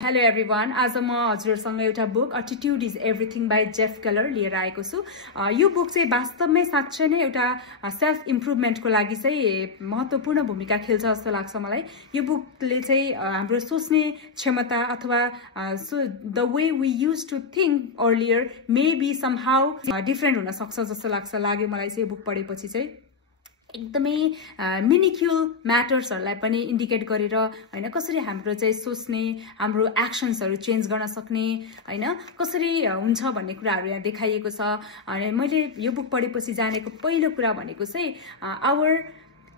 Hello everyone, आज म हजुरसँग एउटा book attitude is everything by Jeff Keller लिएर आएको छु। यो बुक चाहिँ वास्तवमै साँच्चै नै एउटा सेल्फ इम्प्रुभमेन्टको लागि चाहिँ महत्त्वपूर्ण भूमिका खेल्छ जस्तो लाग्छ मलाई। यो बुकले चाहिँ हाम्रो सोच्ने क्षमता अथवा the way we use to think earlier may be somehow different हुन सक्छ जस्तो लाग्यो मलाई चाहिँ यो बुक पढेपछि चाहिँ। एकदमै मिनिक्युल म्याटर्सहरूलाई पनि इन्डिकेट गरेर हैन कसरी हाम्रो चाहिँ सोच्ने, हाम्रो एक्सन्सहरू चेन्ज गर्न सक्ने, हैन कसरी हुन्छ भन्ने कुराहरू यहाँ देखाइएको छ। अनि मैले यो बुक पढेपछि जानेको पहिलो कुरा भनेको चाहिँ our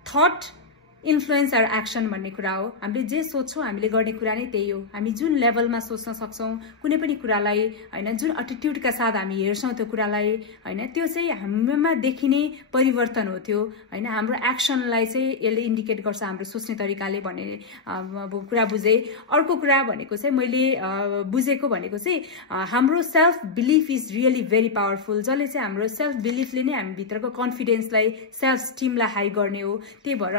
thought influence our action भन्ने कुरा हो। हामीले जे सोच्छौँ हामीले गर्ने कुरा नै त्यही हो। हामी जुन लेभलमा सोच्न सक्छौँ कुनै पनि कुरालाई, हैन जुन एटिट्युडका साथ हामी हेर्छौँ त्यो कुरालाई, हैन त्यो चाहिँ हामीमा देखिने परिवर्तन हो। त्यो हैन हाम्रो एक्सनलाई चाहिँ यसले इन्डिकेट गर्छ हाम्रो सोच्ने तरिकाले भन्ने कुरा बुझेँ। अर्को कुरा भनेको चाहिँ मैले बुझेको भनेको चाहिँ हाम्रो self belief is really very powerful, जसले चाहिँ हाम्रो सेल्फ बिलिफले नै हामीभित्रको कन्फिडेन्सलाई, सेल्फ स्टिमलाई हाई गर्ने हो। त्यही भएर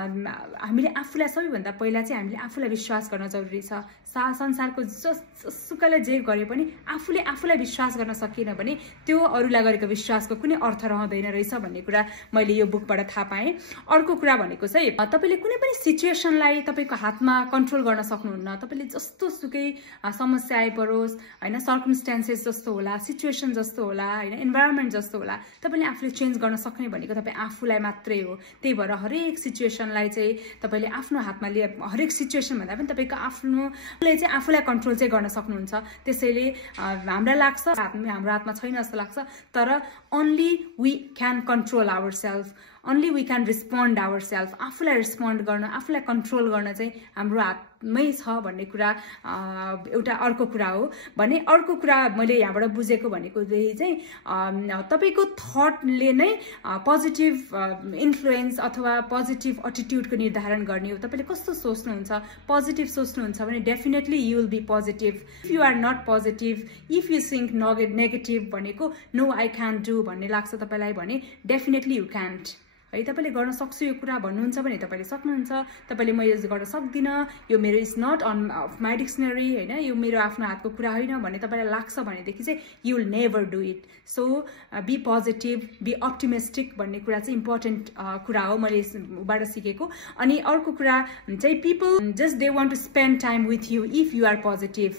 हामीले आफूलाई सबैभन्दा पहिला चाहिँ हामीले आफूलाई विश्वास गर्न जरुरी छ। संसारको जसुकैले जे गरे पनि आफूले आफूलाई विश्वास गर्न सकिएन भने त्यो अरूलाई गरेको विश्वासको कुनै अर्थ रहँदैन रहेछ भन्ने कुरा मैले यो बुकबाट थाहा पाएँ। अर्को कुरा भनेको चाहिँ तपाईँले कुनै पनि सिचुएसनलाई तपाईँको हातमा कन्ट्रोल गर्न सक्नुहुन्न। तपाईँले जस्तो सुकै समस्या आइपरोस्, हैन सर्कमस्टेन्सेस जस्तो होला, सिचुएसन जस्तो होला, हैन इन्भाइरोमेन्ट जस्तो होला, तपाईँले आफूले चेन्ज गर्न सक्ने भनेको तपाईँ आफूलाई मात्रै हो। त्यही भएर हरेक सिचुएसनलाई चाहिँ तपाईँले आफ्नो हातमा लिए, हरेक सिचुएसन भन्दा पनि तपाईँको आफ्नोले चाहिँ आफूलाई कन्ट्रोल चाहिँ गर्न सक्नुहुन्छ। त्यसैले हामीलाई लाग्छ हाम्रो हातमा छैन जस्तो लाग्छ, तर only we can control our सेल्फ, only we can respond ourself. आफूलाई रिस्पोन्ड गर्न, आफूलाई कन्ट्रोल गर्न चाहिँ हाम्रो हातमै छ भन्ने कुरा एउटा अर्को कुरा हो। भने अर्को कुरा मैले यहाँबाट बुझेको भनेको चाहिँ तपाईँको थटले नै पोजिटिभ इन्फ्लुएन्स अथवा पोजिटिभ एटिट्युडको निर्धारण गर्ने हो। तपाईँले कस्तो सोच्नुहुन्छ, पोजिटिभ सोच्नुहुन्छ भने definitely you will be positive. If you are not positive, if you think negative भनेको नो आई क्यान डु भन्ने लाग्छ तपाईँलाई भने डेफिनेटली यु क्यान्ट है। तपाईँले गर्न सक्छु यो कुरा भन्नुहुन्छ भने तपाईँले सक्नुहुन्छ। तपाईँले म यो गर्न सक्दिनँ, यो मेरो is not on my dictionary, होइन यो मेरो आफ्नो हातको कुरा होइन भन्ने तपाईँलाई लाग्छ भनेदेखि चाहिँ you will never do it. So be positive, be optimistic भन्ने कुरा चाहिँ इम्पोर्टेन्ट कुरा हो मैले यसबाट सिकेको। अनि अर्को कुरा चाहिँ people just they want to spend time with you if you are positive.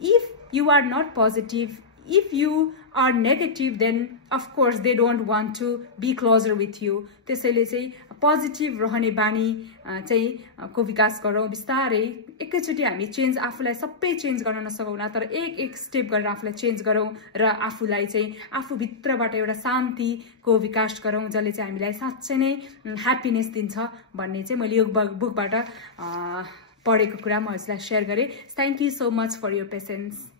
If you are not positive, if you are negative, then of course they don't want to be closer with you। त्यसैले चाहिँ positive रहने बानी चाहिँ को विकास गरौँ बिस्तारै। एकैचोटि हामी चेन्ज आफूलाई सबै चेन्ज गर्न नसकौँला, तर एक स्टेप गरेर आफूलाई चेन्ज गरौँ र आफूलाई चाहिँ आफूभित्रबाट एउटा शान्तिको विकास गरौँ जसले चाहिँ हामीलाई साँच्चै नै ह्याप्पिनेस दिन्छ भन्ने चाहिँ मैले यो बुकबाट पढेको कुरा म हजुरलाई सेयर गरेँ। Thank you so much for your patience.